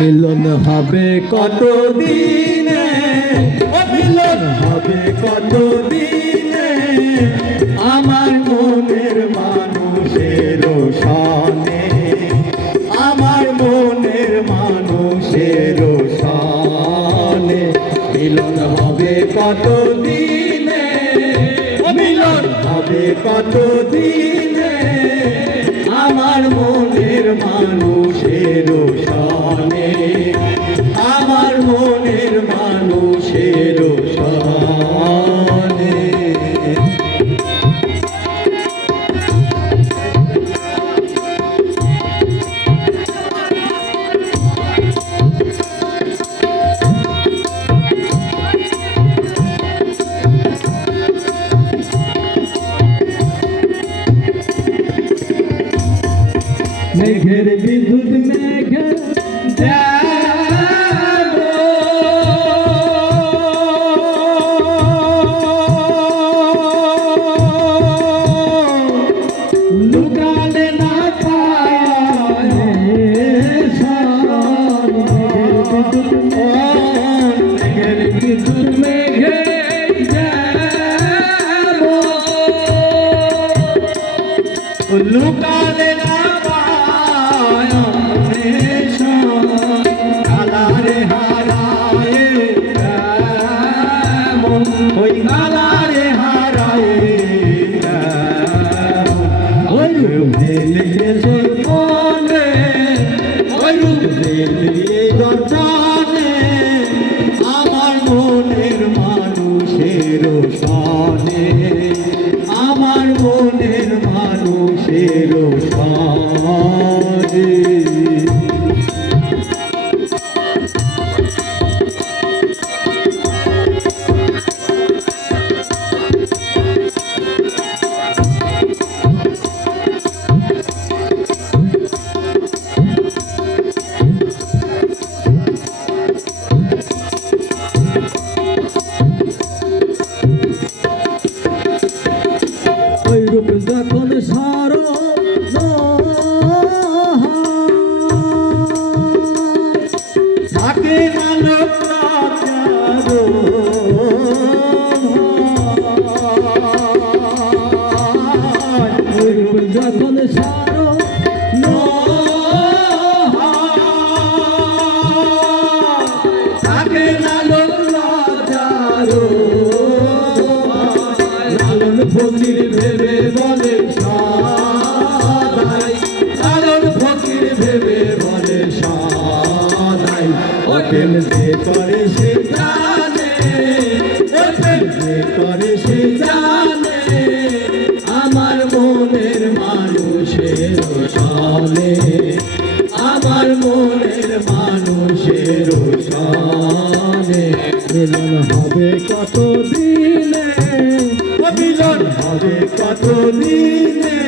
মিলন হবে কত দিনে, মিলন হবে কত দিনে, আমার মনের মানুষের সানে, আমার মনের মানুষের সানে। মিলন হবে কত দিনে, মিলন হবে কত দিনে, আমার মনের মানুষের সানে, আমার মনের মানুষের সানে। মেঘের বিদ্যুৎ মেঘে যাব, লুকালে না পায় মেঘের বিদ্যুৎ মেঘে যাব, লুকালে না গালারে হারায় ওই গালারে হারায় ওই মনে ওই দর্শনে আমার মনের মানুষের সানে, আমার মনের মানুষের সানে। ওই রূপ যখন সারো থাকে না লোক ওই রূপ যখন সারো থাকে না লোক ফকির ভেবে বলে সাদাই, কারণ ফকির ভেবে বলে সাদাই। ওপেন যে করে সে জানে, ওপেন যে করে সে জানে, আমার মনের মানুষের সানে, আমার মনের মানুষের সানে। মিলন হবে কত দিনে, মিলন হবে কত দিনে,